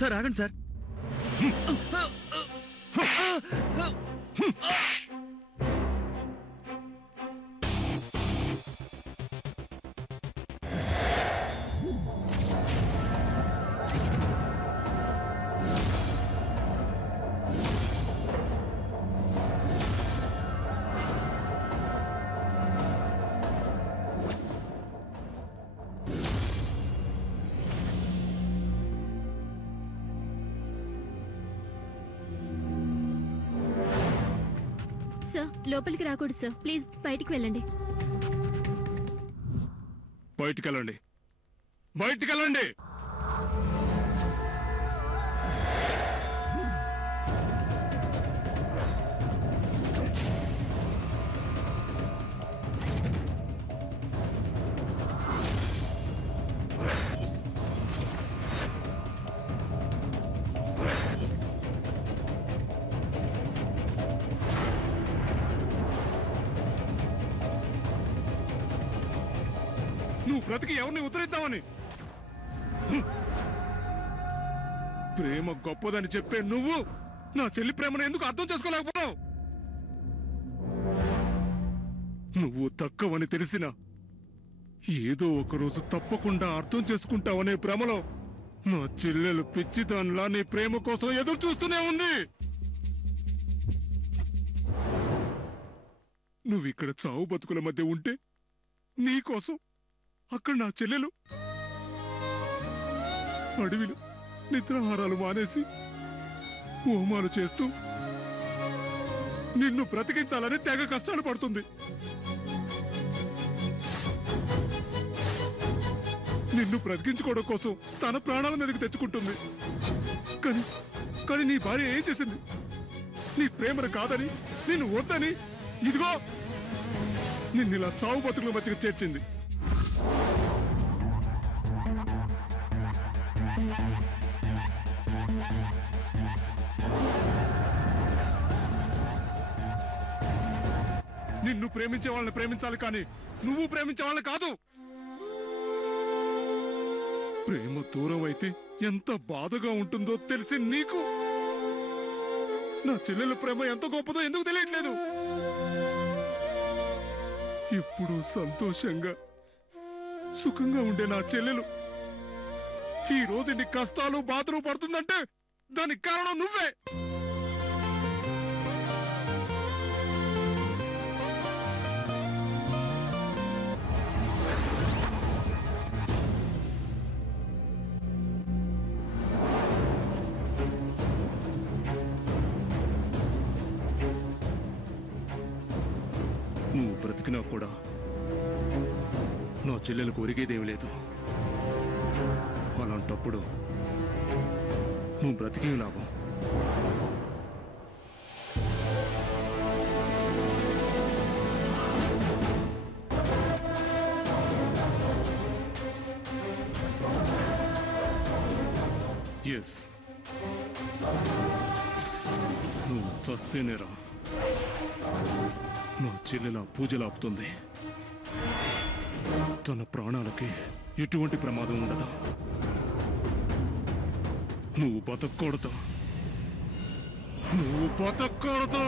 Sir ఆగండి sir. Sir లోపలికి రాకూడదు సార్, ప్లీజ్ బయటికి వెళ్ళండి. బయటికెళ్ళండి, బయటికెళ్ళండి. నువ్వు బ్రతికి ఎవరిని ఉత్తరిద్దామని? ప్రేమ గొప్పదని చెప్పే నువ్వు నా చెల్లి ప్రేమను ఎందుకు అర్థం చేసుకోలేకపోయావు? నువ్వు తక్కువని తెలిసినా ఏదో ఒకరోజు తప్పకుండా అర్థం చేసుకుంటావనే భ్రమలో నా చెల్లెలు పిచ్చిదానిలా నీ ప్రేమ కోసం ఎదురు చూస్తూనే ఉంది. నువ్విక్కడ చావు బతుకుల మధ్య ఉంటే నీకోసం అక్కడ నా చెల్లెలు అడవిలో నిద్రాహారాలు మానేసి హోమాలు చేస్తూ నిన్ను బ్రతికించాలని తెగ కష్టాలు పడుతుంది. నిన్ను బ్రతికించుకోవడం కోసం తన ప్రాణాల మీదకి తెచ్చుకుంటుంది. కానీ నీ భార్య ఏం చేసింది? నీ ప్రేమను కాదని, నిన్ను వద్దని, ఇదిగో నిన్నిలా చావు బతుకుల మధ్యకి చేర్చింది. నిన్ను ప్రేమించే వాళ్ళని ప్రేమించాలి, కానీ నువ్వు ప్రేమించే వాళ్ళని కాదు. ప్రేమ దూరం అయితే ఎంత బాధగా ఉంటుందో తెలిసి నీకు నా చెల్లెల ప్రేమ ఎంత గొప్పదో ఎందుకు తెలియట్లేదు? ఎప్పుడూ సంతోషంగా సుఖంగా ఉండే నా చెల్లెలు ఈ రోజు నీ కష్టాలు బాధలు పడుతుందంటే దానికి కారణం నువ్వే. నువ్వు బ్రతికినా కూడా నా చెల్లెలకు ఒరిగేదేమి లేదు. అలాంటప్పుడు నువ్వు బ్రతికే లాభం. ఎస్, నువ్వు చస్తేనేరా నా చెల్లెల పూజలాపుతుంది. తన ప్రాణాలకి ఎటువంటి ప్రమాదం ఉండదు. నువ్వు బతకూడదు, నువ్వు బతకూడదు.